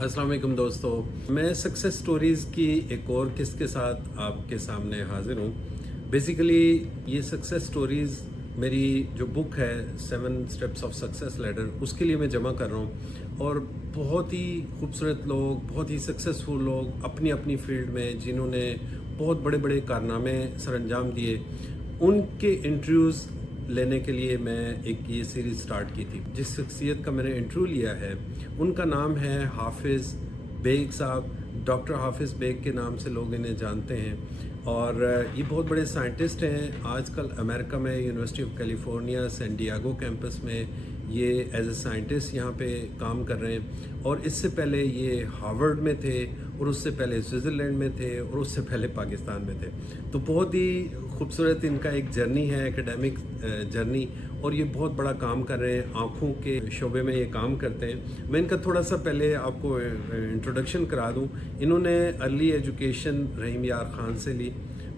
अस्सलाम वालेकुम दोस्तों, मैं सक्सेस स्टोरीज़ की एक और किस्त के साथ आपके सामने हाज़िर हूँ। बेसिकली ये सक्सेस स्टोरीज़ मेरी जो बुक है 7 स्टेप्स ऑफ सक्सेस लैडर, उसके लिए मैं जमा कर रहा हूँ। और बहुत ही खूबसूरत लोग, बहुत ही सक्सेसफुल लोग अपनी अपनी फील्ड में जिन्होंने बहुत बड़े बड़े कारनामे सरअंजाम दिए, उनके इंटरव्यूज़ लेने के लिए मैं एक ये सीरीज़ स्टार्ट की थी। जिस शख्सियत का मैंने इंटरव्यू लिया है उनका नाम है हाफिज़ बेग साहब। डॉक्टर हाफिज़ बेग के नाम से लोग इन्हें जानते हैं और ये बहुत बड़े साइंटिस्ट हैं। आजकल अमेरिका में University of California San Diego campus में ये एज ए साइंटिस्ट यहाँ पे काम कर रहे हैं। और इससे पहले ये हार्वर्ड में थे और उससे पहले स्विट्ज़रलैंड में थे और उससे पहले पाकिस्तान में थे। तो बहुत ही खूबसूरत इनका एक जर्नी है, एकेडमिक जर्नी, और ये बहुत बड़ा काम कर रहे हैं। आँखों के शोबे में ये काम करते हैं। मैं इनका थोड़ा सा पहले आपको इंट्रोडक्शन करा दूँ। इन्होंने अर्ली एजुकेशन रहीम यार ख़ान से ली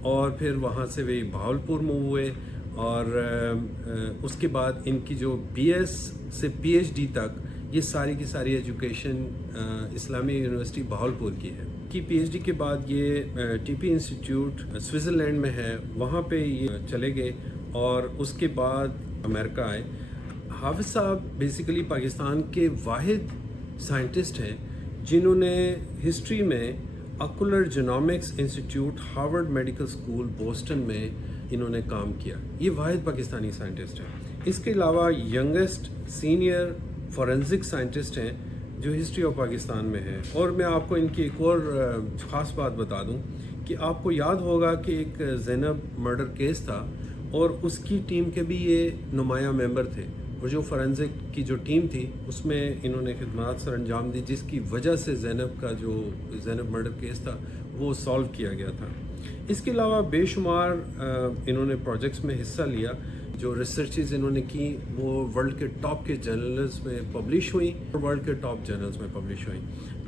और फिर वहाँ से वे भावलपुर मूव हुए और उसके बाद इनकी जो BS से PhD तक ये सारी की सारी एजुकेशन इस्लामी यूनिवर्सिटी भावलपुर की है। कि PhD के बाद ये TP इंस्टीट्यूट स्विट्ज़रलैंड में है, वहाँ पे ये चले गए और उसके बाद अमेरिका आए। हाफिज़ साहब बेसिकली पाकिस्तान के वाहिद साइंटिस्ट हैं जिन्होंने हिस्ट्री में ocular genomics institute Harvard medical school Boston में इन्होंने काम किया। ये वाहिद पाकिस्तानी साइंटिस्ट हैं। इसके अलावा यंगेस्ट सीनियर फॉरेंसिक साइंटिस्ट हैं जो हिस्ट्री ऑफ पाकिस्तान में है। और मैं आपको इनकी एक और ख़ास बात बता दूं कि आपको याद होगा कि एक ज़ैनब मर्डर केस था और उसकी टीम के भी ये नुमाया मेंबर थे, और जो फॉरेंसिक की जो टीम थी उसमें इन्होंने खिदमत सर अंजाम दी, जिसकी वजह से ज़ैनब मर्डर केस था वो सॉल्व किया गया था। इसके अलावा बेशुमार इन्होंने प्रोजेक्ट्स में हिस्सा लिया। जो रिसर्चेज इन्होंने की वो वर्ल्ड के टॉप के जर्नल्स में पब्लिश हुई और वर्ल्ड के टॉप जर्नल्स में पब्लिश हुई।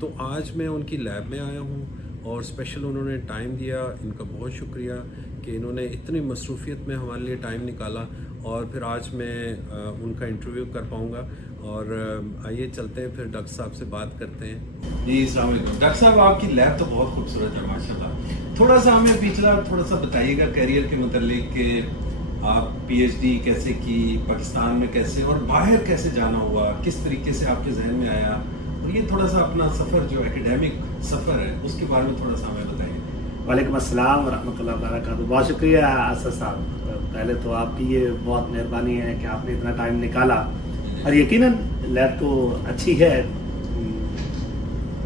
तो आज मैं उनकी लैब में आया हूँ और स्पेशल उन्होंने टाइम दिया। इनका बहुत शुक्रिया कि इन्होंने इतनी मसरूफियत में हमारे लिए टाइम निकाला और फिर आज मैं उनका इंटरव्यू कर पाऊँगा। और आइए चलते हैं, फिर डॉक्टर साहब से बात करते हैं। जी अस्सलाम वालेकुम डॉक्टर साहब, आपकी लैब तो बहुत खूबसूरत है माशाल्लाह। थोड़ा सा हमें पिछला थोड़ा सा बताइएगा करियर के मुतालिक कि आप PhD कैसे की, पाकिस्तान में कैसे और बाहर कैसे जाना हुआ, किस तरीके से आपके जहन में आया, और ये थोड़ा सा अपना सफ़र जो एकेडमिक सफ़र है उसके बारे में थोड़ा सा हमें बताइए। वालेकुम अस्सलाम वरहमतुल्लाहि वबरकातुहू। बहुत शुक्रिया असद साहब, पहले तो आपकी ये बहुत मेहरबानी है कि आपने इतना टाइम निकाला। और यकीनन लैब तो अच्छी है,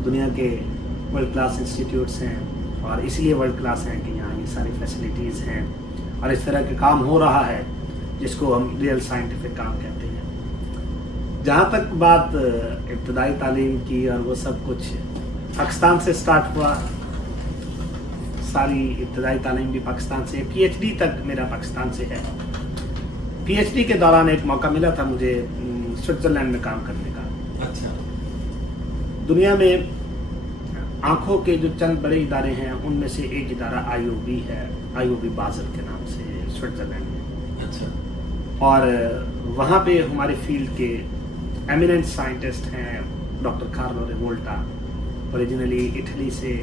दुनिया के वर्ल्ड क्लास इंस्टीट्यूट्स हैं और इसलिए वर्ल्ड क्लास हैं कि यहाँ ये सारी फैसिलिटीज़ हैं और इस तरह के काम हो रहा है जिसको हम रियल साइंटिफिक काम कहते हैं। जहाँ तक बात इब्तदाई तालीम की और वो सब कुछ पाकिस्तान से स्टार्ट हुआ, सारी इब्तदाई तालीम भी पाकिस्तान से, PhD तक मेरा पाकिस्तान से है। PhD के दौरान एक मौका मिला था मुझे स्विट्ज़रलैंड में काम करने का। अच्छा। दुनिया में आँखों के जो चंद बड़े इदारे हैं उनमें से एक इदारा IOB है, IOB बाज़ल के नाम से, स्विट्ज़रलैंड में। अच्छा। और वहाँ पे हमारे फील्ड के एमिनेंट साइंटिस्ट हैं डॉक्टर कार्लो रिवोल्टा, ओरिजिनली इटली से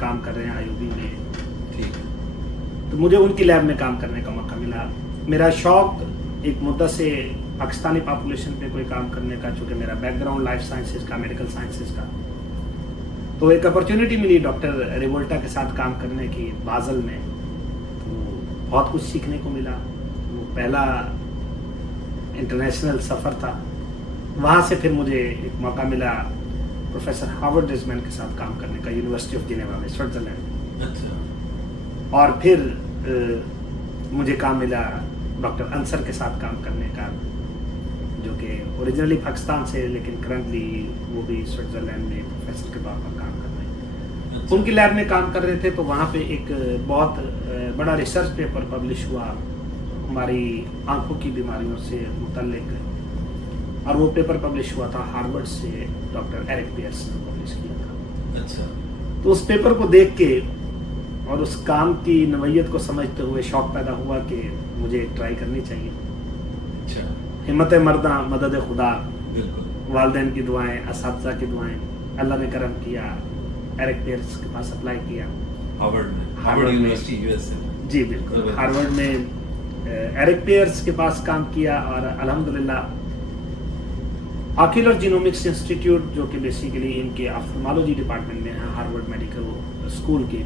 काम कर रहे हैं IOB में। ठीक। तो मुझे उनकी लैब में काम करने का मौका मिला। मेरा शौक एक मुद्दा से पाकिस्तानी पॉपुलेशन पे कोई काम करने का, चूँकि मेरा बैकग्राउंड लाइफ साइंसेज का, मेडिकल साइंसेज का, तो एक अपॉर्चुनिटी मिली डॉक्टर रिवोल्टा के साथ काम करने की बाज़ल में। तो बहुत कुछ सीखने को मिला। वो पहला इंटरनेशनल सफ़र था। वहाँ से फिर मुझे एक मौका मिला प्रोफेसर हार्वर्ड रिजमैन के साथ काम करने का, यूनिवर्सिटी ऑफ जिनेवा में, स्विट्ज़रलैंड। अच्छा। और फिर मुझे काम मिला डॉक्टर अंसर के साथ काम करने का, जो कि ओरिजिनली पाकिस्तान से लेकिन करंटली वो भी स्विट्ज़रलैंड में प्रोफेसर के तौर पर काम कर रहे हैं। अच्छा। उनकी लैब में काम कर रहे थे तो वहाँ पे एक बहुत बड़ा रिसर्च पेपर पब्लिश हुआ हमारी आँखों की बीमारियों से मुतल्लिक, और वो पेपर पब्लिश हुआ था हार्वर्ड से, डॉक्टर एरिक पियर्स ने पब्लिश किया था। अच्छा। तो उस पेपर को देख के और उस काम की नवैयत को समझते हुए शौक पैदा हुआ कि मुझे ट्राई करनी चाहिए। अच्छा। हिम्मत मर्दा मदद खुदा, बिल्कुल। वालिदैन की दुआएं, असातिज़ा की दुआएं, अल्लाह ने करम किया, एरिक पेयर्स के पास अप्लाई किया। Harvard University USA. जी बिल्कुल, हार्वर्ड में एरिक पेयर्स के पास काम किया और अल्हम्दुलिल्लाह ऑक्यूलर जीनोमिक्स इंस्टीट्यूट, जो कि बेसिकली इनके ऑफ्थल्मोलॉजी डिपार्टमेंट में है हार्वर्ड मेडिकल स्कूल के,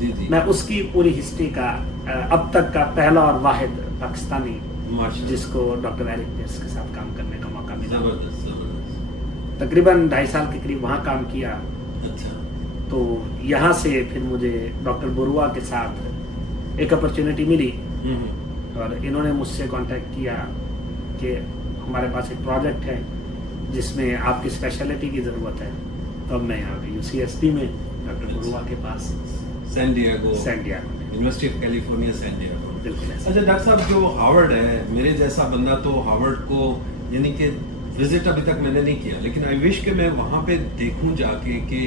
जी जी, मैं उसकी पूरी हिस्ट्री का अब तक का पहला और वाहिद पाकिस्तानी माशाल्लाह, जिसको डॉक्टर एरिक पेयर्स के साथ काम करने का मौका मिला। जबरदस्त जबरदस्त। तकरीबन 2.5 साल के करीब वहाँ काम किया। अच्छा, तो यहाँ से फिर मुझे डॉक्टर बरुआ के साथ एक अपॉर्चुनिटी मिली और इन्होंने मुझसे कांटेक्ट किया कि हमारे पास एक प्रोजेक्ट है जिसमें आपकी स्पेशलिटी की ज़रूरत है। तब मैं यहाँ पे यूसीएसडी में डॉक्टर बरुआ के पास सैन डिएगो में University of California San Diego. बिल्कुल ऐसा। अच्छा डॉक्टर साहब, जो हार्वर्ड है, मेरे जैसा बंदा तो हार्वर्ड को यानी कि विजिट अभी तक मैंने नहीं किया, लेकिन आई विश कि मैं वहाँ पे देखूँ जाके कि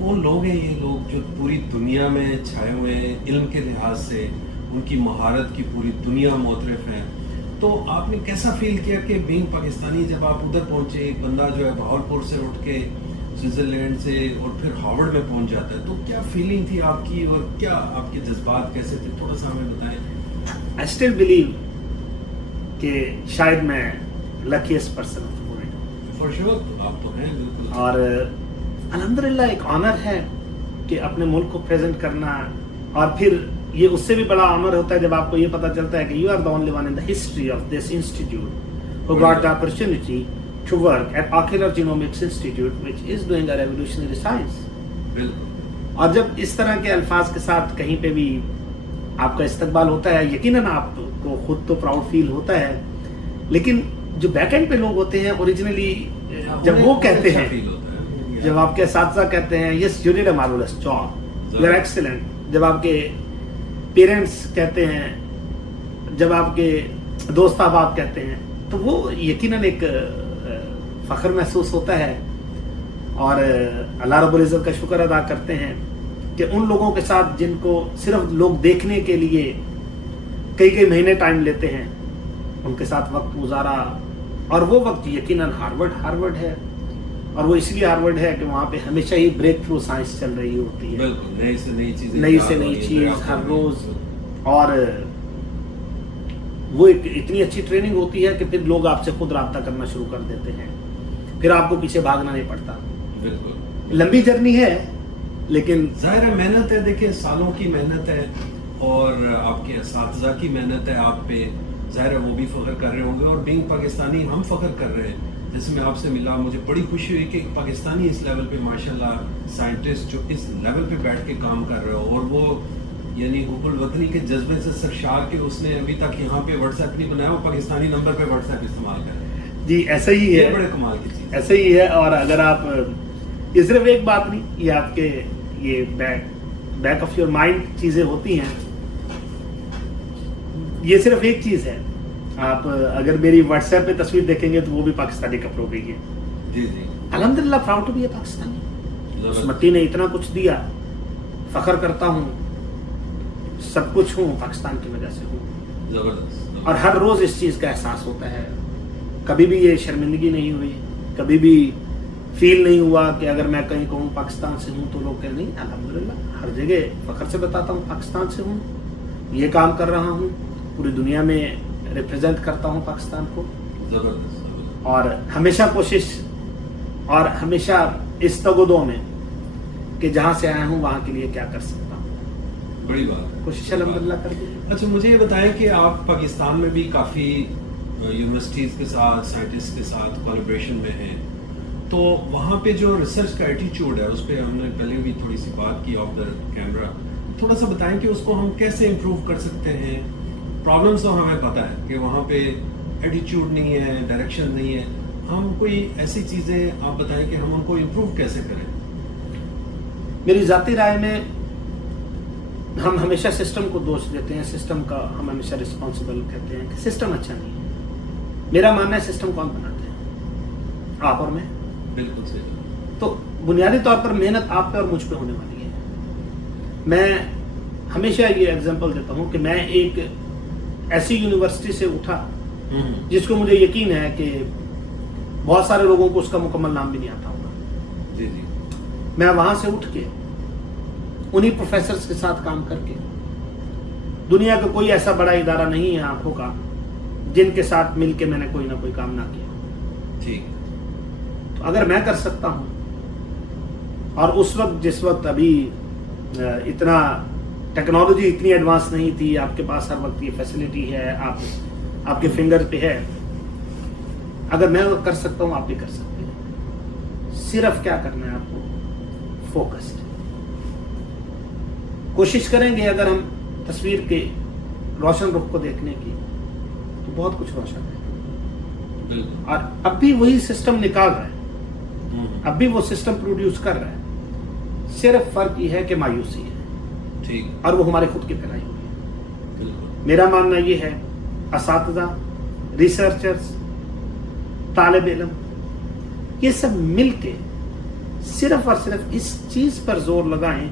कौन लोग हैं ये लोग जो पूरी दुनिया में छाए हुए हैं, इल्म के लिहाज से उनकी महारत की पूरी दुनिया मोतरफ है। तो आपने कैसा फील किया कि बीइंग पाकिस्तानी जब आप उधर पहुंचे, एक बंदा जो है बहावलपुर से उठ के स्विट्जरलैंड से और फिर हार्वर्ड में पहुंच जाता है, तो क्या फीलिंग थी आपकी और क्या आपके जज्बात कैसे थे, थोड़ा सा हमें बताएं। आई स्टिल बिलीव कि शायद मैं luckiest person of the world. For sure, आप तो हैं बिल्कुल। और अल्हम्दुलिल्लाह एक ऑनर है कि अपने मुल्क को प्रेजेंट करना, और फिर ये उससे भी बड़ा ऑनर होता है जब आपको ये पता चलता है कि you are the only one in the history of this institute who got the opportunity to work at Ocular Genomics Institute which is doing a revolutionary science. बिल्कुल। और जब इस तरह के अल्फाज के साथ कहीं पे भी आपका इस्तकबाल होता है, यकीनन आपको खुद तो प्राउड फील होता है, लेकिन जो बैक एंड पे लोग होते हैं ओरिजिनली जब वो कहते हैं, जब आपके असातिज़ा कहते हैं yes you did a marvellous job, you are excellent, जब आपके पेरेंट्स कहते हैं, जब आपके दोस्त अहबाब कहते हैं, तो वो यकीनन एक फ़ख्र महसूस होता है। और अल्लाह रब्बुल इज़्ज़त का शुक्र अदा करते हैं कि उन लोगों के साथ जिनको सिर्फ लोग देखने के लिए कई कई महीने टाइम लेते हैं, उनके साथ वक्त गुजारा। और वो वक्त यकीनन हार्वर्ड है, और वो इसलिए हार्वर्ड है कि वहाँ पे हमेशा ही ब्रेक थ्रू साइंस चल रही होती है, बिल्कुल नई से नई चीज़ हर रोज। और वो एक इतनी अच्छी ट्रेनिंग होती है कि फिर लोग आपसे खुद राब्ता करना शुरू कर देते हैं, फिर आपको पीछे भागना नहीं पड़ता। बिल्कुल लंबी जर्नी है, लेकिन जाहिर है मेहनत है, देखिए सालों की मेहनत है और आपके असातिज़ा की मेहनत है आप पे, जाहिर है वो भी फ़ख्र कर रहे होंगे और बीइंग पाकिस्तानी हम फ़ख्र कर रहे हैं। जैसे मैं आपसे मिला, मुझे बड़ी खुशी हुई कि एक पाकिस्तानी इस लेवल पे माशाल्लाह साइंटिस्ट जो इस लेवल पे बैठ के काम कर रहे हो, और वो यानी हुब्बुल वतनी के जज्बे से सरशार के उसने अभी तक यहाँ पे व्हाट्सएप नहीं बनाया, वो पाकिस्तानी नंबर पे व्हाट्सएप इस्तेमाल कर रहे हैं। जी ऐसा ही है, बड़े कमाल की चीज़ ऐसा ही है। और अगर आप, ये सिर्फ एक बात नहीं, ये आपके ये बैक ऑफ योर माइंड चीज़ें होती हैं। ये सिर्फ एक चीज़ है, आप अगर मेरी व्हाट्सएप पे तस्वीर देखेंगे तो वो भी पाकिस्तानी कपड़ों की है। जी जी, अल्हम्दुलिल्लाह प्राउड टू बी ए पाकिस्तानी। उस मट्टी ने इतना कुछ दिया, फख्र करता हूँ, सब कुछ हूँ पाकिस्तान की वजह से हूँ। जबरदस्त। और हर रोज़ इस चीज़ का एहसास होता है, कभी भी ये शर्मिंदगी नहीं हुई, कभी भी फील नहीं हुआ कि अगर मैं कहीं कहूँ पाकिस्तान से हूँ तो लोग कहें नहीं, अल्हम्दुलिल्लाह हर जगह फख्र से बताता हूँ पाकिस्तान से हूँ, ये काम कर रहा हूँ, पूरी दुनिया में रिप्रेजेंट करता हूँ पाकिस्तान को। जबरदस्त। और हमेशा कोशिश और हमेशा इस तगोदो में कि जहाँ से आया हूँ वहाँ के लिए क्या कर सकता हूँ, बड़ी बात है, कोशिश अल्हम्दुलिल्लाह कर दी। अच्छा मुझे ये बताएं कि आप पाकिस्तान में भी काफ़ी यूनिवर्सिटीज़ के साथ, साइंटिस्ट के साथ कोलैबोरेशन में हैं, तो वहाँ पे जो रिसर्च का एटीट्यूड है उस पर हमने पहले भी थोड़ी सी बात की ऑफ द कैमरा, थोड़ा सा बताएं कि उसको हम कैसे इम्प्रूव कर सकते हैं। प्रॉब्लम्स तो हमें पता है कि वहाँ पे एटीट्यूड नहीं है, डायरेक्शन नहीं है, हम कोई ऐसी चीज़ें आप बताएं कि हम उनको इम्प्रूव कैसे करें। मेरी ज़ाती राय में हम हमेशा सिस्टम को दोष देते हैं, सिस्टम का हम हमेशा रिस्पॉन्सिबल कहते हैं कि सिस्टम अच्छा नहीं है। मेरा मानना है सिस्टम कौन बनाते हैं, आप और मैं। बिल्कुल सही। तो बुनियादी तौर पर मेहनत आप पे और मुझ पे होने वाली है। मैं हमेशा ये एग्जांपल देता हूँ कि मैं एक ऐसी यूनिवर्सिटी से उठा जिसको मुझे यकीन है कि बहुत सारे लोगों को उसका मुकम्मल नाम भी नहीं आता होगा, जी जी मैं वहां से उठ के उन्हीं प्रोफेसर्स के साथ काम करके, दुनिया का कोई ऐसा बड़ा इदारा नहीं है आंखों का जिनके साथ मिलके मैंने कोई ना कोई काम ना किया। ठीक। तो अगर मैं कर सकता हूं, और उस वक्त जिस वक्त अभी इतना टेक्नोलॉजी इतनी एडवांस नहीं थी, आपके पास हर वक्त ये फैसिलिटी है, आपके फिंगर पे है, अगर मैं कर सकता हूं आप भी कर सकते हैं। सिर्फ क्या करना है आपको, फोकस्ड कोशिश करेंगे। अगर हम तस्वीर के रोशन रुख को देखने की, तो बहुत कुछ रोशन है। बिल्कुल। और अब भी वही सिस्टम निकाल रहा है, अब भी वो सिस्टम प्रोड्यूस कर रहा है, सिर्फ फर्क ये है कि मायूसी है। ठीक। और वो हमारे खुद की फैलाई हुई है। बिल्कुल। मेरा मानना ये है, असातिज़ा, रिसर्चर्स, तालिब इल्म, ये सब मिलके सिर्फ और सिर्फ इस चीज पर जोर लगाएं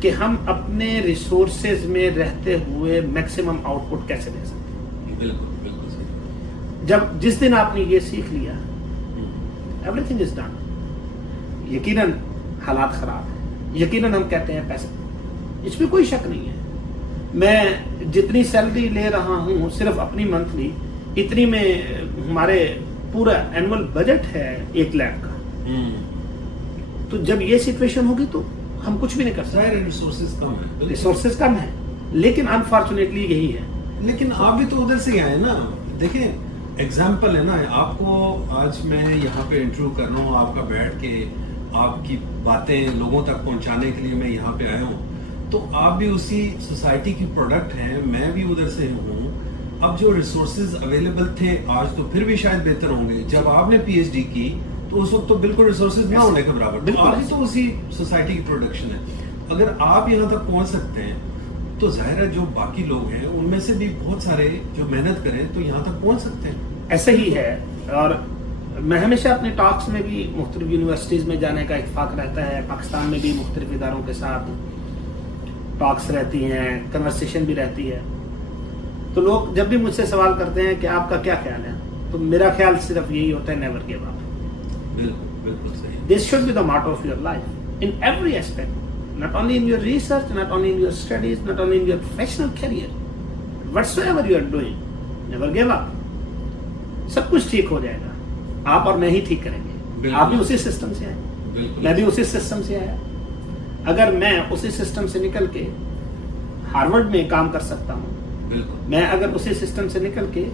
कि हम अपने रिसोर्सेज में रहते हुए मैक्सिमम आउटपुट कैसे दे सकते हैं। बिल्कुल बिल्कुल सही। जिस दिन आपने ये सीख लिया, एवरीथिंग इज डन। यकीनन हालात खराब है, यकीनन हम कहते हैं पैसे, इसमें कोई शक नहीं है। मैं जितनी सैलरी ले रहा हूं सिर्फ अपनी मंथली, इतनी में हमारे पूरा एनुअल बजट है 1 लाख का। तो जब ये सिचुएशन होगी तो हम कुछ भी नहीं कर सकते। रिसोर्सेज कम है, रिसोर्सेज कम है, लेकिन अनफॉर्चुनेटली यही है। लेकिन आप भी तो उधर से आए ना। देखिए एग्जाम्पल है ना, आपको आज मैं यहाँ पे इंटरव्यू कर रहा हूँ, आपका बैठ के आपकी बातें लोगों तक पहुँचाने के लिए मैं यहाँ पे आया हूँ, तो आप भी उसी सोसाइटी की प्रोडक्ट हैं, मैं भी उधर से हूँ। अब जो रिसोर्सेज अवेलेबल थे आज तो फिर भी शायद बेहतर होंगे। जब आपने पीएचडी की तो उस वक्त तो बिल्कुल रिसोर्सेज ना होने के बराबर, तो आप भी तो उसी सोसाइटी की प्रोडक्शन है। अगर आप यहाँ तक पहुँच सकते हैं तो जाहिर है जो बाकी लोग हैं उनमें से भी बहुत सारे जो मेहनत करें तो यहाँ तक पहुँच सकते हैं। ऐसे ही है। और मैं हमेशा अपने टॉक्स में भी मुख्तलिफ यूनिवर्सिटीज़ में जाने का इत्फाक रहता है, पाकिस्तान में भी मुख्तलिफ इदारों के साथ टॉक्स रहती हैं, कन्वर्सेशन भी रहती है। तो लोग जब भी मुझसे सवाल करते हैं कि आपका क्या ख्याल है, तो मेरा ख्याल सिर्फ यही होता है, नेवर गिव अप। बिल्कुल सही। This should be the motto of your life in every aspect, not only in your research, not only in your studies, not only in your professional career, whatsoever you are doing, never give up. सब कुछ ठीक हो जाएगा, आप और मैं ही ठीक करेंगे। आप भी उसी सिस्टम से आए, मैं भी उसी सिस्टम से आया। अगर मैं उसी सिस्टम से निकल के हार्वर्ड में काम कर सकता हूँ, मैं अगर उसी सिस्टम से निकल के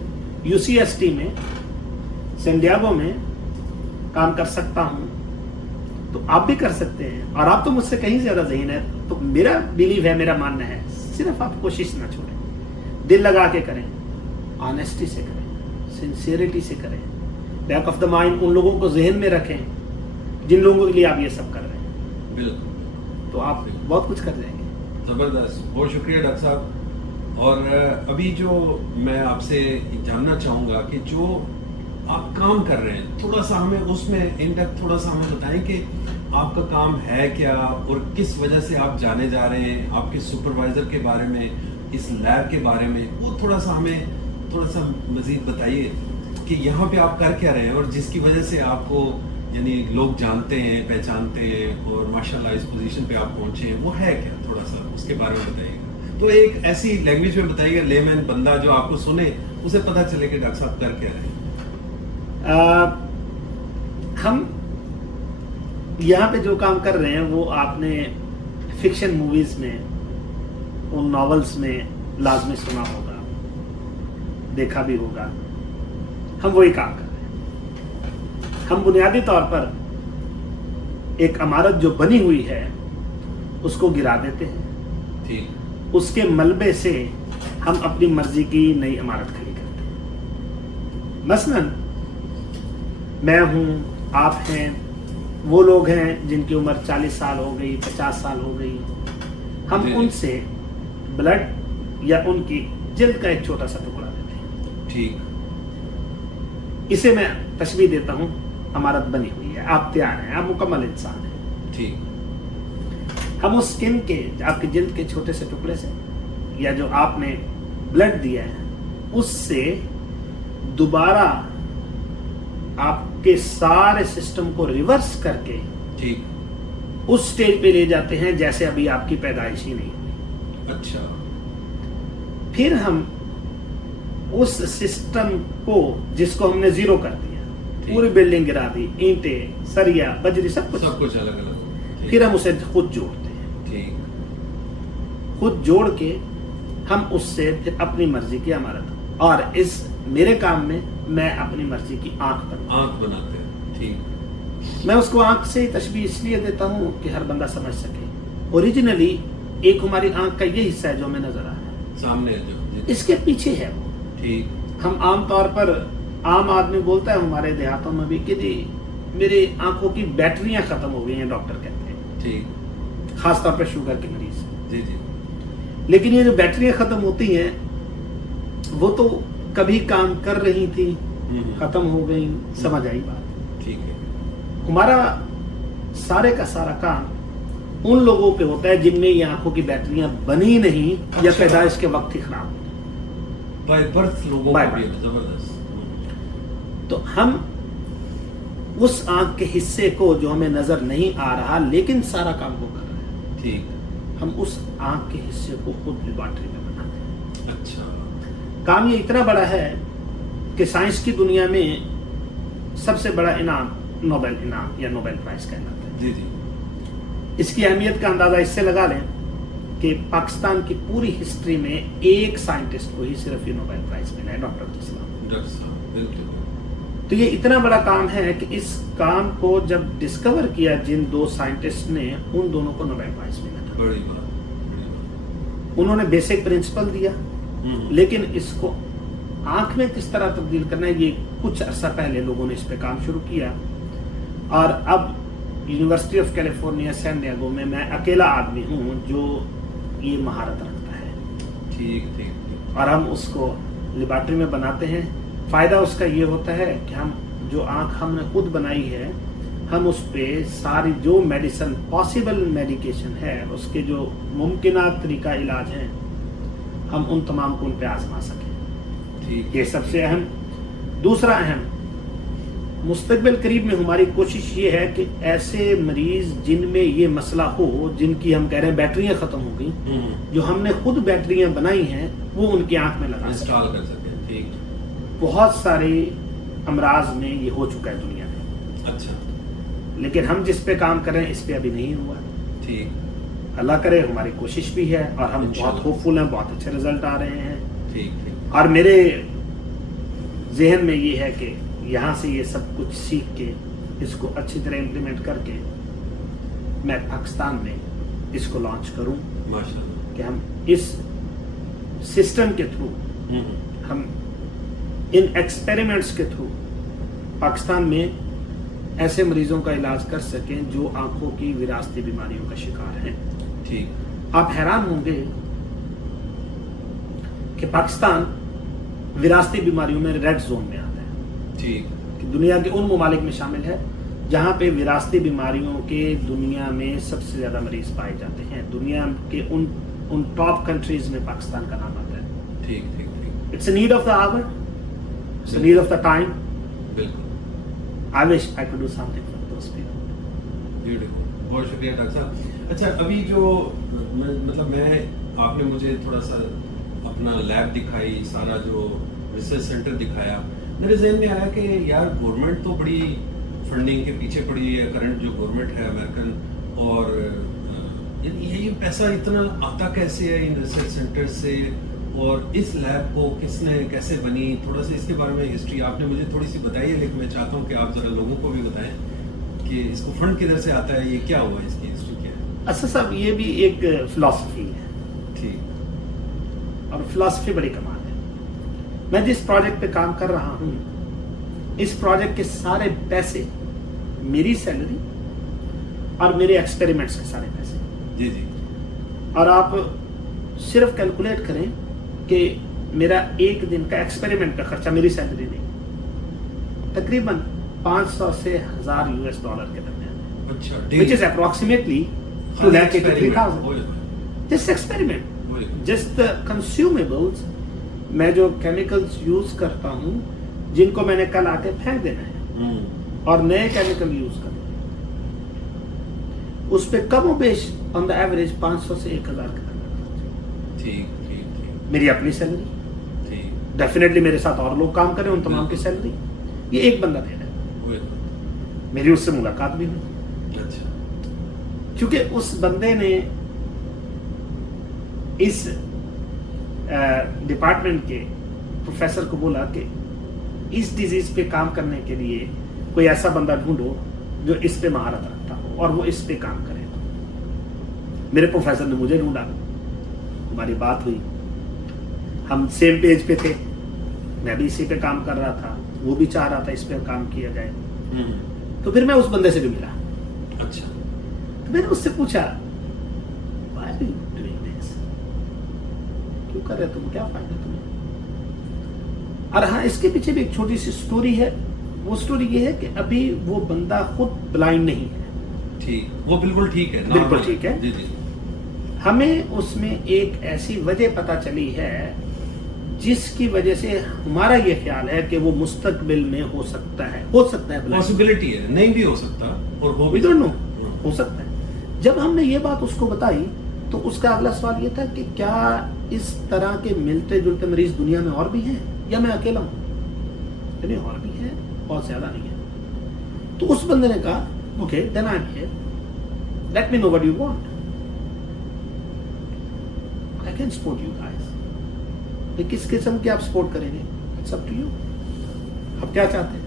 यूसीएसटी में, सैन डिएगो में काम कर सकता हूँ, तो आप भी कर सकते हैं। और आप तो मुझसे कहीं ज्यादा ज़हीन है। तो मेरा बिलीव है, मेरा मानना है, सिर्फ आप कोशिश ना छोड़ें, दिल लगा के करें, ऑनेस्टी से करें, सिंसियरिटी से करें, बैक ऑफ द माइंड उन लोगों को जहन में रखें जिन लोगों के लिए आप ये सब कर रहे हैं। बिल्कुल। तो आप बहुत कुछ कर जाएंगे। जबरदस्त, बहुत शुक्रिया डॉक्टर साहब। और अभी जो मैं आपसे जानना चाहूँगा कि जो आप काम कर रहे हैं, थोड़ा सा हमें उसमें इन डेप्थ थोड़ा सा हमें बताएं कि आपका काम है क्या और किस वजह से आप जाने जा रहे हैं, आपके सुपरवाइजर के बारे में, इस लैब के बारे में, वो थोड़ा सा हमें थोड़ा सा मजीद बताइए कि यहाँ पे आप कर क्या रहे हैं और जिसकी वजह से आपको यानी लोग जानते हैं, पहचानते हैं और माशाल्लाह इस पोजीशन पे आप पहुँचे हैं, वो है क्या, थोड़ा सा उसके बारे में बताइएगा। तो एक ऐसी लैंग्वेज में बताइएगा, लेमैन बंदा जो आपको सुने उसे पता चले कि डॉक्टर साहब कर क्या रहे हैं। हम यहाँ पे जो काम कर रहे हैं वो आपने फिक्शन मूवीज में, उन नॉवेल्स में लाजमी सुना होगा, देखा भी होगा। हम वही काम कर रहे हैं। हम बुनियादी तौर पर एक इमारत जो बनी हुई है उसको गिरा देते हैं, ठीक। उसके मलबे से हम अपनी मर्जी की नई इमारत खड़ी करते हैं। मसलन मैं हूँ, आप हैं, वो लोग हैं जिनकी उम्र 40 साल हो गई, 50 साल हो गई। हम उनसे ब्लड या उनकी जिल्द का एक छोटा सा टुकड़ा लेते हैं, ठीक। इसे मैं तशबीह देता हूँ, इमारत बनी हुई है, आप तैयार हैं, आप मुकम्मल इंसान हैं, ठीक। हम उस स्किन के, आपकी जिल्द के छोटे से टुकड़े से या जो आपने ब्लड दिया है उससे दोबारा आपके सारे सिस्टम को रिवर्स करके ठीक उस स्टेज पे ले जाते हैं जैसे अभी आपकी पैदाइश ही नहीं हुई। अच्छा, फिर हम उस सिस्टम को जिसको हमने जीरो कर दिया, ठीक। पूरी बिल्डिंग गिरा दी, ईंटें, सरिया, बजरी, सब कुछ अलग अलग। फिर हम उसे खुद जोड़ते हैं। ठीक। खुद जोड़ के हम उससे फिर अपनी मर्जी की इमारत, और इस मेरे काम में मैं अपनी मर्जी की आंख बनाते हैं। ठीक। मैं उसको आंख से तशबीह इसलिए देता हूँ कि हर बंदा समझ सके। ओरिजिनली एक हमारी आंख का ये हिस्सा है जो हमें नजर आ रहा है, सामने जो इसके पीछे है वो। ठीक। हम आम तौर पर, आम आदमी बोलता है हमारे देहातों में भी कि जी मेरी आंखों की बैटरियां खत्म हो गई हैं, डॉक्टर कहते हैं। ठीक। खास तौर पर शुगर के मरीज। जी जी। लेकिन ये जो बैटरियां खत्म होती हैं वो तो कभी काम कर रही थी, खत्म हो गई, समझ आई बात। ठीक है। हमारा सारे का सारा काम उन लोगों पे होता है जिनमें ये आंखों की बैटरियां बनी नहीं, या अच्छा। पैदाइश के वक्त ही खराब हो। बाय बर्थ लोगों By को भी birth। जबरदस्त। तो हम उस आंख के हिस्से को जो हमें नजर नहीं आ रहा लेकिन सारा काम वो कर रहा है, ठीक। हम उस आंख के हिस्से को खुद लेबोरेटरी में बनाते हैं। अच्छा। काम ये इतना बड़ा है कि साइंस की दुनिया में सबसे बड़ा इनाम नोबेल इनाम या नोबेल प्राइज कहलाता है। जी जी। इसकी अहमियत का अंदाजा इससे लगा लें कि पाकिस्तान की पूरी हिस्ट्री में एक साइंटिस्ट को ही सिर्फ ये नोबेल प्राइज मिला है, डॉक्टर अब्दुल सलाम। डॉक्टर साहब, बिल्कुल। तो ये इतना बड़ा काम है कि इस काम को जब डिस्कवर किया जिन दो साइंटिस्ट ने, उन दोनों को नोबेल प्राइज मिला था। बड़ी बात, बड़ी बात। उन्होंने बेसिक प्रिंसिपल दिया, लेकिन इसको आंख में किस तरह तब्दील करना है, ये कुछ अरसा पहले लोगों ने इस पे काम शुरू किया। और अब University of California San Diego में मैं अकेला आदमी हूँ जो ये महारत रखता है। ठीक ठीक ठीक। और हम उसको लेबोरेटरी में बनाते हैं। फायदा उसका ये होता है कि हम जो आंख हमने खुद बनाई है, हम उस पे सारी जो मेडिसिन, पॉसिबल मेडिकेशन है, उसके जो मुमकिन तरीका इलाज हैं, हम उन तमाम को उन पे आजमा सकें। ठीक। ये सबसे अहम। दूसरा अहम, मुस्तकबिल करीब में हमारी कोशिश ये है कि ऐसे मरीज जिनमें ये मसला हो, जिनकी हम कह रहे हैं बैटरियां खत्म हो गई, जो हमने खुद बैटरियां बनाई हैं, वो उनकी आंख में लगा इंस्टॉल कर सकें। ठीक। बहुत सारे अमराज में ये हो चुका है दुनिया में। अच्छा। लेकिन हम जिस पे काम कर रहे हैं इस पे अभी नहीं हुआ। ठीक। अल्लाह करे, हमारी कोशिश भी है और हम इंशाल्लाह। बहुत होपफुल हैं, बहुत अच्छे रिजल्ट आ रहे हैं। ठीक ठीक। और मेरे जहन में ये है कि यहाँ से ये सब कुछ सीख के इसको अच्छी तरह इम्प्लीमेंट करके मैं पाकिस्तान में इसको लॉन्च करूं, माशाल्लाह। कि हम इस सिस्टम के थ्रू, हम इन एक्सपेरिमेंट्स के थ्रू पाकिस्तान में ऐसे मरीजों का इलाज कर सकें जो आंखों की विरासती बीमारियों का शिकार हैं। ठीक। आप हैरान होंगे कि पाकिस्तान विरासती बीमारियों में रेड जोन में आता है। ठीक। कि दुनिया के उन ममालिक में शामिल है जहां पे विरासती बीमारियों के दुनिया में सबसे ज्यादा मरीज पाए जाते हैं। दुनिया के उन टॉप कंट्रीज में पाकिस्तान का नाम आता है। ठीक ठीक ठीक। It's a need of the hour, it's a need of the time. बिल्कुल। I wish I could do something for those people. Beautiful, बहुत शुक्रिया डॉक्टर साहब। अच्छा, अभी जो मैं आपने मुझे थोड़ा सा अपना लैब दिखाई, सारा जो रिसर्च सेंटर दिखाया, मेरे जहन में आया कि यार गवर्नमेंट तो बड़ी फंडिंग के पीछे पड़ी है, करंट जो गवर्नमेंट है अमेरिकन, और ये पैसा इतना आता कैसे है इन रिसर्च सेंटर से, और इस लैब को किसने कैसे बनी, थोड़ा सा इसके बारे में हिस्ट्री आपने मुझे थोड़ी सी बताई है, लेकिन मैं चाहता हूँ कि आप ज़रा लोगों को भी बताएं कि इसको फंड किधर से आता है, ये क्या हुआ, इसकी हिस्ट्री क्या है। अच्छा साहब, ये भी एक फिलॉसफी है। ठीक। और फिलॉसफी बड़ी कमाल है। मैं जिस प्रोजेक्ट पे काम कर रहा हूँ, इस प्रोजेक्ट के सारे पैसे, मेरी सैलरी और मेरे एक्सपेरिमेंट्स के सारे पैसे। जी जी। और आप सिर्फ कैलकुलेट करें कि मेरा एक दिन का एक्सपेरिमेंट का खर्चा, मेरी सैलरी नहीं, तकरीबन 500 से 1000 US डॉलर के दरमियान, अच्छा, which is approximately 2 lakh 83,000। Just experiment, just the consumables, मैं जो केमिकल्स यूज करता हूँ जिनको मैंने कल आके फेंक देना है और नए केमिकल यूज करना है, उस पे कम और बेश ऑन द एवरेज 500 से 1000 का ठीक ठीक ठीक मेरी अपनी सैलरी, ठीक डेफिनेटली मेरे साथ और लोग काम करें उन तमाम की सैलरी, ये एक बंदा दे रहा है। हुए। मेरी उससे मुलाकात भी हुई, अच्छा क्योंकि उस बंदे ने इस डिपार्टमेंट के प्रोफेसर को बोला कि इस डिजीज पे काम करने के लिए कोई ऐसा बंदा ढूंढो जो इस पे महारत रखता हो और वो इस पे काम करे। मेरे प्रोफेसर ने मुझे ढूंढा, हमारी बात हुई, हम सेम पेज पे थे, मैं भी इसी पे काम कर रहा था, वो भी चाह रहा था इस पे काम किया जाए। तो फिर मैं उस बंदे से भी मिला, अच्छा तो मैंने उससे पूछा Why are you doing this? क्यों कर रहे हो तुम, क्या फायदा तुम्हें? और हाँ, इसके पीछे भी एक छोटी सी स्टोरी है। वो स्टोरी ये है कि अभी वो बंदा खुद ब्लाइंड नहीं है, ठीक, वो बिल्कुल ठीक है, बिल्कुल normal ठीक है। जी जी हमें उसमें एक ऐसी वजह पता चली है जिसकी वजह से हमारा ये ख्याल है कि वो मुस्तकबिल में हो सकता है blind। पॉसिबिलिटी है, नहीं भी हो सकता और हो भी We don't know, सकता। हो सकता है। जब हमने ये बात उसको बताई तो उसका अगला सवाल ये था कि क्या इस तरह के मिलते जुलते मरीज दुनिया में और भी हैं या मैं अकेला हूं? नहीं, और भी है, बहुत ज्यादा नहीं है। तो उस बंदे ने कहा okay then I am here, let me know what you want, I can support you guys. किस किस्म के आप सपोर्ट करेंगे, इट्स अप टू यू। आप क्या चाहते हैं?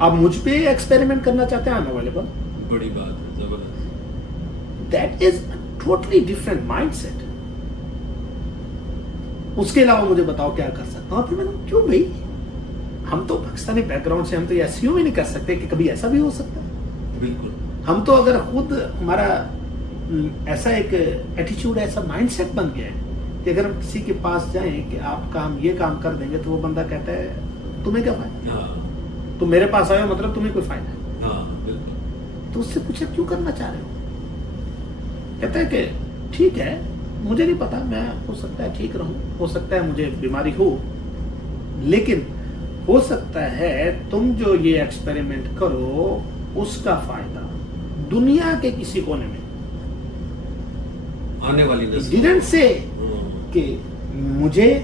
आप मुझ पे एक्सपेरिमेंट करना चाहते हैं, आई एम अवेलेबल। बड़ी बात है, जबरदस्त। That is totally different mindset. उसके अलावा मुझे बताओ क्या कर सकता हूं। फिर मैंने कहा, क्यों भाई, हम तो पाकिस्तानी बैकग्राउंड से, हम तो ये अस्यूम ही नहीं कर सकते कि कभी ऐसा भी हो सकता है। बिल्कुल हम तो अगर खुद हमारा ऐसा एक एटीट्यूड, ऐसा माइंडसेट बन गया है कि अगर हम किसी के पास जाएं कि आप काम ये काम कर देंगे, तो वो बंदा कहता है तुम्हें क्या फायदा, हाँ तुम मेरे पास आए हो मतलब तुम्हें कोई फायदा है। हाँ बिल्कुल। तो उससे पूछा क्यों करना चाह रहे हो? कहता है कि ठीक है, मुझे नहीं पता, मैं हो सकता है ठीक रहूं, हो सकता है मुझे बीमारी हो, लेकिन हो सकता है तुम जो ये एक्सपेरिमेंट करो उसका फायदा दुनिया के किसी कोने में, आने वाली नस्ल डिडंट से कि मुझे, या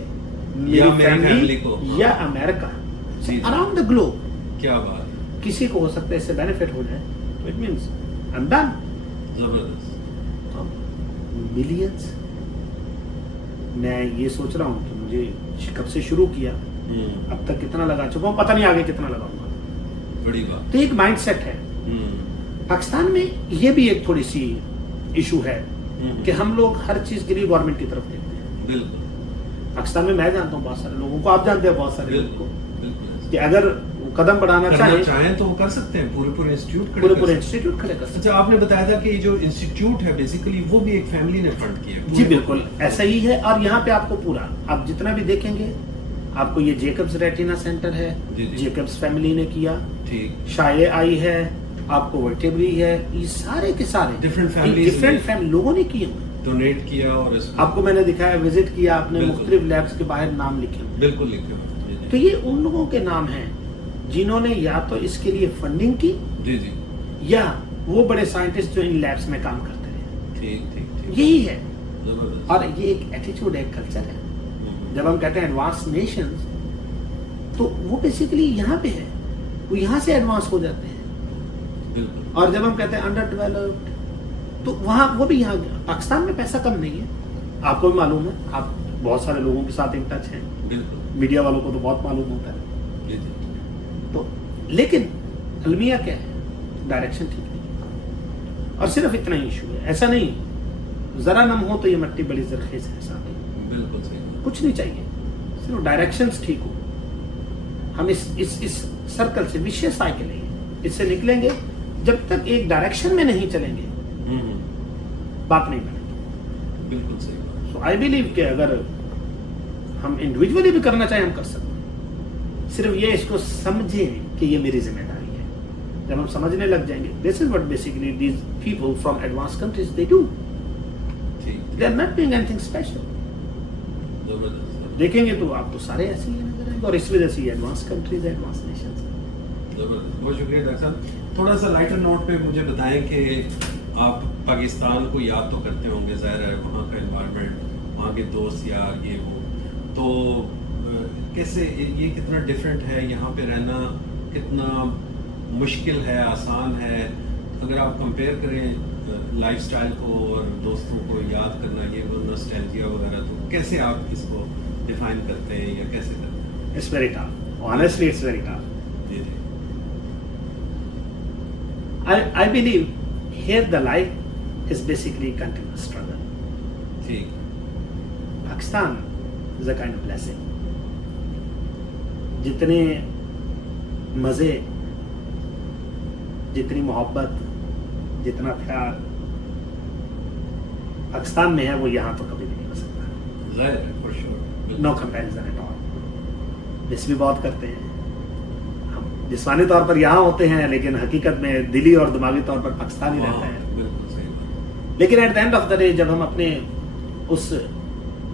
मेरी मेरी फैमिली फैमिली को, या अमेरिका, जी। अराउंड द ग्लोब क्या बात, किसी को हो सकता है इससे बेनिफिट हो जाए, तो it means I am done. जबरदस्त। मिलियंस। मैं ये सोच रहा हूँ कि मुझे कब से शुरू किया, अब तक कितना लगा चुका हूँ, पता नहीं आगे कितना लगाऊंगा। बड़ी बात। तो एक माइंडसेट है। पाकिस्तान में ये भी एक थोड़ी सी इशू है कि हम लोग हर चीज के लिए गवर्नमेंट की तरफ देखते हैं। बिल्कुल पाकिस्तान में मैं जानता हूँ बहुत सारे लोगों को, आप जानते हैं बहुत सारे लोगों बिल्कुल को, बिल्कुल। कि अगर वो कदम बढ़ाना करना चाहे चाहें तो वो कर सकते हैं, पूरे पूरे इंस्टीट्यूट खड़े पूरे कर पूरे सकते हैं। इंस्टीट्यूट खड़े कर सकते अच्छा, आपने बताया था कि जो इंस्टीट्यूट है बेसिकली वो भी एक फैमिली ने फंड किया है। हैं। जी बिल्कुल ऐसा ही है। और यहाँ पे आपको पूरा, आप जितना भी देखेंगे, आपको ये जेकब्स रेटिना सेंटर है, जी, जी। जेकब्स फैमिली ने किया, ठीक, शाये आई है, आपको वर्टेब्री है, ये सारे के सारे Different families डिफरेंट ने- फैमिली लोगों ने किए हुए। डोनेट किया और इसको आपको मैंने दिखाया, विजिट किया आपने, बिल्कुल। मुख्तलिफ लैब्स के बाहर नाम लिखे हुए। बिल्कुल लिखे हुए हैं। जी, तो ये उन लोगों के नाम हैं जिन्होंने या तो इसके लिए फंडिंग की, जी जी, या वो बड़े साइंटिस्ट जो इन लैब्स में काम करते रहे। ठीक ठीक ठीक, यही है। जबरदस्त। और ये एक एटीट्यूड है, कल्चर है। जब हम कहते हैं एडवांस नेशंस, तो वो बेसिकली यहाँ पे है, वो यहाँ से एडवांस हो जाते हैं। बिल्कुल और जब हम कहते हैं अंडर डेवलप्ड, तो वहाँ वो भी, यहाँ पाकिस्तान में पैसा कम नहीं है, आपको भी मालूम है, आप बहुत सारे लोगों के साथ इन टच हैं, बिल्कुल, मीडिया वालों को तो बहुत मालूम होता है। जी जी, तो लेकिन अलमिया क्या है, डायरेक्शन ठीक नहीं है। और सिर्फ इतना ही इशू है, ऐसा नहीं जरा नम हो तो ये मिट्टी बड़ी जरखेज है, साथ ही बिल्कुल सही। कुछ नहीं चाहिए, सिर्फ डायरेक्शंस ठीक हो। हम इस सर्कल से, विशेष साइकिल है, इससे निकलेंगे। जब तक एक डायरेक्शन में नहीं चलेंगे बात नहीं बनेगी। बिल्कुल सही। सो आई बिलीव कि अगर हम इंडिविजुअली भी करना चाहें हम कर सकते हैं, सिर्फ ये इसको समझें कि ये मेरी जिम्मेदारी है। जब हम समझने लग जाएंगे, this is what basically these people from advance countries they do, ठीक, they are not doing anything special. जबरदस्त देखेंगे तो आप तो सारे ऐसे ही नजर आएंगे, और इस वजह से ये एडवांस कंट्रीज, एडवांस नेशंस। जबरदस्त, बहुत शुक्रिया डॉक्टर साहब। थोड़ा सा लाइटर नोट पे मुझे बताएं कि آپ پاکستان کو یاد تو کرتے ہوں گے، ظاہر ہے وہاں کا انوائرمنٹ، وہاں کے دوست یار یہ وہ، تو کیسے یہ کتنا ڈفرینٹ ہے یہاں پہ رہنا، کتنا مشکل ہے، آسان ہے، اگر آپ کمپیئر کریں لائف سٹائل کو اور دوستوں کو یاد کرنا، یہ وہ نوسٹیلجیا وغیرہ، تو کیسے آپ اس کو ڈیفائن کرتے ہیں یا کیسے کرتے ہیں؟ It's very tough, honestly it's very tough. جی جی I believe here the life is basically continuous struggle. ٹھیک. Pakistan is a kind of blessing. جتنے مزے، جتنی محبت، جتنا پیار پاکستان میں ہے وہ یہاں تو کبھی نہیں ہو سکتا. ظاہر ہے for sure. No comparison at all. Miss بھی بہت کرتے ہیں ہم، جسمانی طور پر یہاں ہوتے ہیں لیکن حقیقت میں دلی اور دماغی طور پر پاکستان ہی رہتے ہیں. بالکل صحیح بات. لیکن at the end of the day جب ہم اپنے اس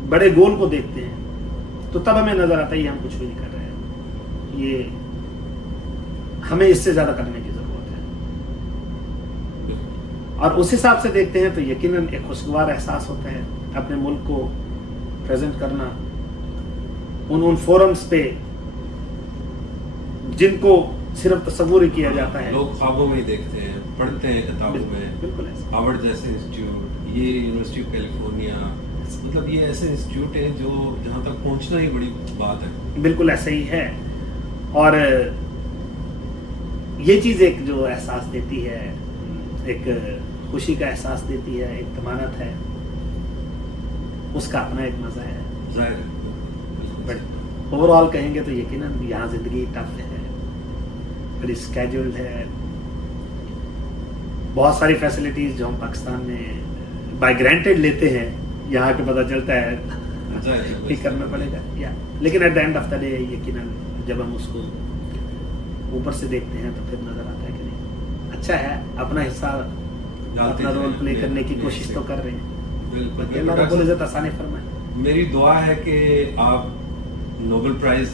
بڑے گول کو دیکھتے ہیں تو تب ہمیں نظر آتا ہے یہ ہم کچھ بھی نہیں کر رہے ہیں، یہ ہمیں اس سے زیادہ کرنے کی ضرورت ہے. اور اس حساب سے دیکھتے ہیں تو یقیناً ایک خوشگوار احساس ہوتا ہے اپنے ملک کو پریزنٹ کرنا ان فورمز پہ جن کو صرف تصور ہی کیا جاتا ہے. لوگ خوابوں میں ہی دیکھتے ہیں، پڑھتے ہیں کتابوں میں. بالکل ایسا. ہارورڈ جیسے انسٹیٹیوٹ، یہ یونیورسٹی آف کیلیفورنیا، مطلب یہ ایسے انسٹیٹیوٹ ہیں جو جہاں تک پہنچنا ہی بڑی بات ہے. بالکل ایسا ہی ہے. اور یہ چیز ایک جو احساس دیتی ہے، ایک خوشی کا احساس دیتی ہے، ایک ضمانت ہے، اس کا اپنا ایک مزہ ہے. ظاہر ہے. بٹ اوور آل کہیں گے تو یقیناً یہاں زندگی ٹف ہے، بڑی اسکیجولڈ ہے. بہت ساری فیسلٹیز جو ہم پاکستان میں بائی گرانٹیڈ لیتے ہیں یہاں کے پتہ چلتا ہے ٹھیک کرنا پڑے گا. یا لیکن at the end of the day یقیناً جب ہم اس کو اوپر سے دیکھتے ہیں تو پھر نظر آتا ہے کہ نہیں اچھا ہے، اپنا حصہ اپنا رول پلے کرنے کی کوشش تو کر رہے ہیں. باقی اللہ رب العزت آسانی فرمائے. میری دعا ہے کہ آپ نوبل پرائز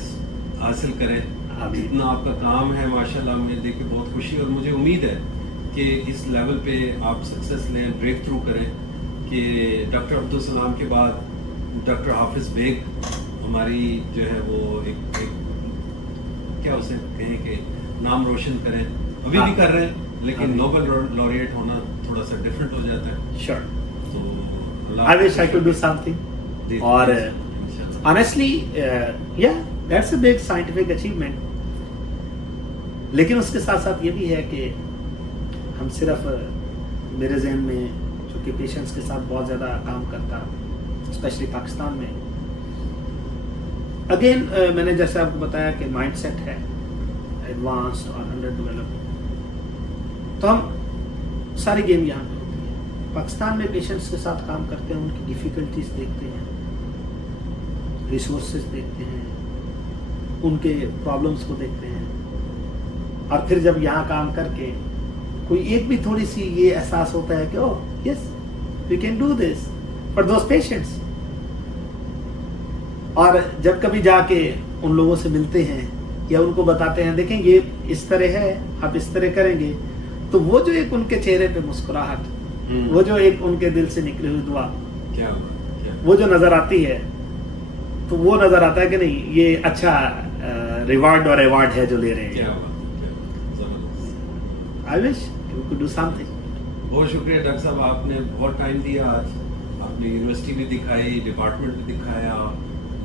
حاصل کریں. جتنا آپ کا کام ہے ماشاءاللہ مجھے دیکھ کے بہت خوشی، اور مجھے امید ہے کہ اس لیول پہ آپ سکسیس لیں، بریک تھرو کریں، کہ ڈاکٹر عبدالسلام کے بعد ڈاکٹر حافظ بیگ ہماری جو ہے وہ ایک کیا اسے کہیں کہ نام روشن کریں. ابھی بھی کر رہے ہیں لیکن نوبل لوریٹ ہونا تھوڑا سا ڈفرینٹ ہو جاتا ہے. شیور. تو I wish I could do something. اور honestly yeah that's a big scientific achievement. لیکن اس کے ساتھ ساتھ یہ بھی ہے کہ ہم صرف میرے ذہن میں چونکہ پیشنٹس کے ساتھ بہت زیادہ کام کرتا اسپیشلی پاکستان میں، اگین میں نے جیسے آپ کو بتایا کہ مائنڈ سیٹ ہے ایڈوانسڈ اور انڈر ڈیولپڈ، تو ہم ساری گیم یہاں پہ ہوتی ہے. پاکستان میں پیشنٹس کے ساتھ کام کرتے ہیں، ان کی ڈیفیکلٹیز دیکھتے ہیں، ریسورسز دیکھتے ہیں، ان کے پرابلمس کو دیکھتے ہیں، اور پھر جب یہاں کام کر کے کوئی ایک بھی تھوڑی سی یہ احساس ہوتا ہے کہ oh yes we can do this for those patients. اور جب کبھی جا کے ان لوگوں سے ملتے ہیں یا ان کو بتاتے ہیں دیکھیں یہ اس طرح ہے، آپ اس طرح کریں گے، تو وہ جو ایک ان کے چہرے پہ مسکراہٹ، وہ جو ایک ان کے دل سے نکلی ہوئی دعا، وہ جو نظر آتی ہے، تو وہ نظر آتا ہے کہ نہیں یہ اچھا ریوارڈ اور ایوارڈ ہے جو لے رہے ہیں. I wish we could do something. بہت شکریہ ڈاکٹر صاحب، آپ نے بہت ٹائم دیا آج. آپ نے یونیورسٹی بھی دکھائی، ڈپارٹمنٹ بھی دکھایا،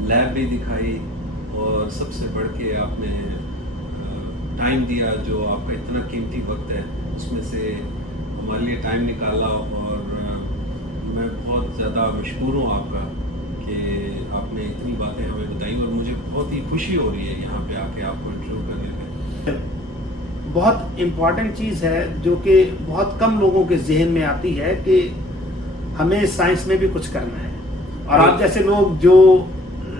لیب بھی دکھائی، اور سب سے بڑھ کے آپ نے ٹائم دیا جو آپ کا اتنا قیمتی وقت ہے، اس میں سے ہمارے لیے ٹائم نکالا. اور میں بہت زیادہ مشکور ہوں آپ کا کہ آپ نے اتنی باتیں ہمیں بتائیں، اور مجھے بہت ہی خوشی ہو رہی ہے یہاں پہ آ کے آپ کو انٹرویو کرنے میں. بہت امپورٹنٹ چیز ہے جو کہ بہت کم لوگوں کے ذہن میں آتی ہے کہ ہمیں سائنس میں بھی کچھ کرنا ہے. اور آپ جیسے لوگ جو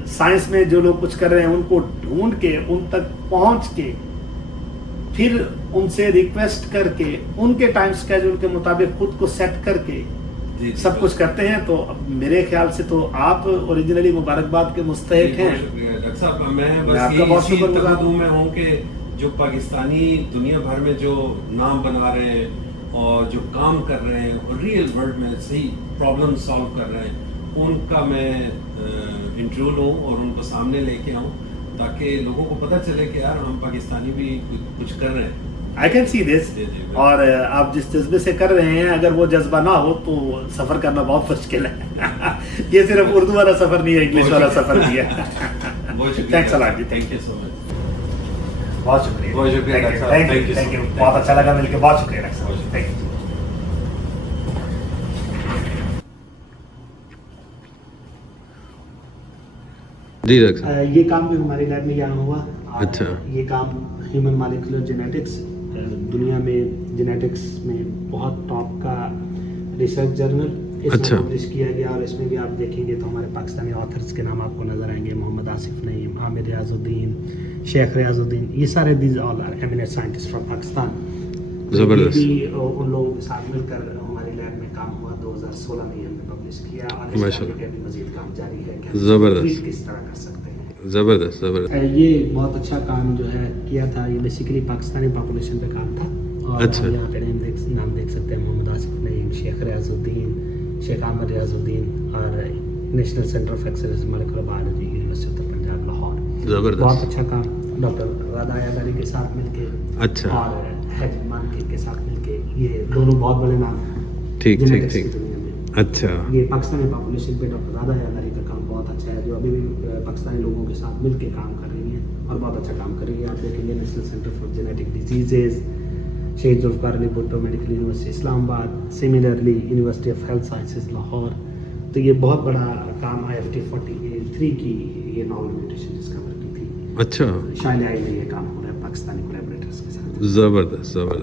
سائنس میں جو لوگ کچھ کر رہے ہیں ان کو ڈھونڈ کے ان تک پہنچ کے پھر ان سے ریکویسٹ کر کے ان کے ٹائم اسکیجول کے مطابق خود کو سیٹ کر کے سب کچھ کرتے ہیں، تو میرے خیال سے تو آپ اوریجنلی مبارکباد کے مستحق ہیں. شکریہ ڈاکٹر صاحب. میں بس یہی تقاضا میں ہوں کہ جو پاکستانی دنیا بھر میں جو نام بنا رہے ہیں اور جو کام کر رہے ہیں اور ریئل ورلڈ میں صحیح پرابلم سالو کر رہے ہیں ان کا میں انٹرویو لوں اور ان کو سامنے لے کے آؤں تاکہ لوگوں کو پتہ چلے کہ یار ہم پاکستانی بھی کچھ کر رہے ہیں. آئی کین سی دس. اور آپ جس جذبے سے کر رہے ہیں اگر وہ جذبہ نہ ہو تو سفر کرنا بہت مشکل ہے. یہ صرف اردو والا سفر نہیں ہے, انگلش والا سفر بھی ہے. تھینکس اے لاٹ جی. Thank you so much. بہت شکریہ. بہت شکریہ ڈاکٹر صاحب. Thank you. بہت اچھا لگا مل کے. بہت شکریہ ڈاکٹر صاحب. Thank you. جی ڈاکٹر صاحب. یہ کام بھی ہماری لیب میں یہاں ہوا. اچھا. یہ کام ہیومن مالیکولر جینیٹکس, دنیا میں جینیٹکس میں بہت ٹاپ کا ریسرچ جرنل اس میں پبلش کیا گیا, اور اس میں بھی آپ دیکھیں گے تو ہمارے پاکستانی آتھرس کے نام آپ کو نظر آئیں گے. محمد آصف نعیم, عامر ریاض الدین, شیخ ریاض الدین, یہ سارے these all are eminent scientist from Pakistan. زبردست. یہ بھی ان لوگوں کے ساتھ مل کر ہماری لیب میں کام ہوا. 2016 میں یہ ہم نے پبلش کیا, اور اس کا بھی مزید کام جاری ہے کہ زبردست کس طرح کر سکتے ہیں. زبردست زبردست. یہ بہت اچھا کام جو ہے کیا تھا. یہ بیسیکلی پاکستانی پاپولیشن پہ کام تھا. اور اچھا. یہاں پہ نام دیکھ سکتے ہیں, محمد آصف نعیم, شیخ ریاض الدین, شیخ عامر ریاض الدین, اور national centre of excellence molecular biology, university of Punjab Lahore. زبردست. بہت اچھا کام ڈاکٹر رادا یاداری کے ساتھ مل کے. اچھا. اور حیج مانکی کے ساتھ مل کے. یہ دونوں بہت بڑے نام ہیں. ٹھیک ٹھیک genetics ٹھیک. کی دنیا میں. اچھا. یہ پاکستانی پاپولیشن پہ ڈاکٹر رادا یاداری کا کام بہت اچھا ہے, جو ابھی بھی پاکستانی لوگوں کے ساتھ مل کے کام کر رہی ہیں اور بہت اچھا کام کر رہی ہے. آپ دیکھیں گے national centre for genetic diseases, شہید ذوالفقار علی بھٹو میڈیکل یونیورسٹی اسلام آباد, similarly university of health sciences Lahore. تو یہ بہت بڑا کام IFT 43 کی یہ ناول میوٹیشن ڈسکور کی تھی. اچھا. شائع میں یہ کام ہو رہا ہے پاکستانی کولیبریٹرز کے ساتھ. زبردست زبردست.